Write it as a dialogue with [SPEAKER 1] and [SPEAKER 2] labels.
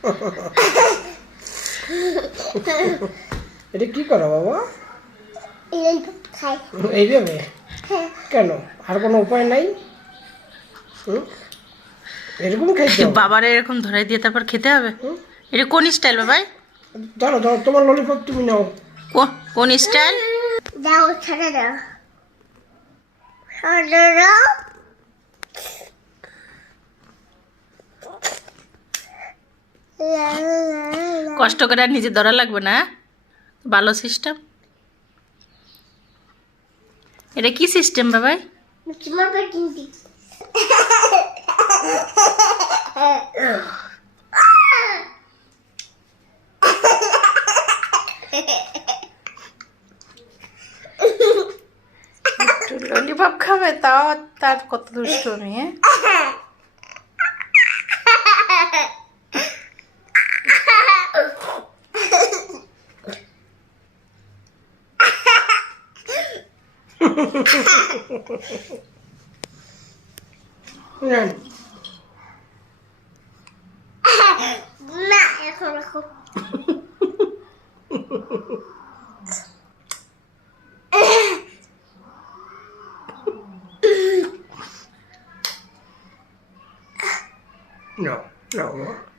[SPEAKER 1] এটা কি করো বাবা? এইভাবে?
[SPEAKER 2] হ্যাঁ।
[SPEAKER 1] কেন? আর কোনো উপায় নাই? হুম? এরকম হবে।
[SPEAKER 3] বাবারে এরকম ধরাই দিয়ে তারপর খেতে হবে?
[SPEAKER 1] হুম?
[SPEAKER 3] এটা কোন স্টাইল বাবাই
[SPEAKER 1] ধরো ধরো তোমার ললিপপ তুমি নাও।
[SPEAKER 3] কোন স্টাইল?
[SPEAKER 2] দাও ছেড়ে দাও।
[SPEAKER 3] কষ্ট করে আর নিজে ধরা লাগবে না হ্যাঁ? ভালো সিস্টেম এটা কি সিস্টেম বাবাই ললিপপ খাবে, তাও তার কত দুষ্ট মেয়ে
[SPEAKER 1] নেন।
[SPEAKER 2] না এখন রাখো
[SPEAKER 1] নাও নাও বাবা।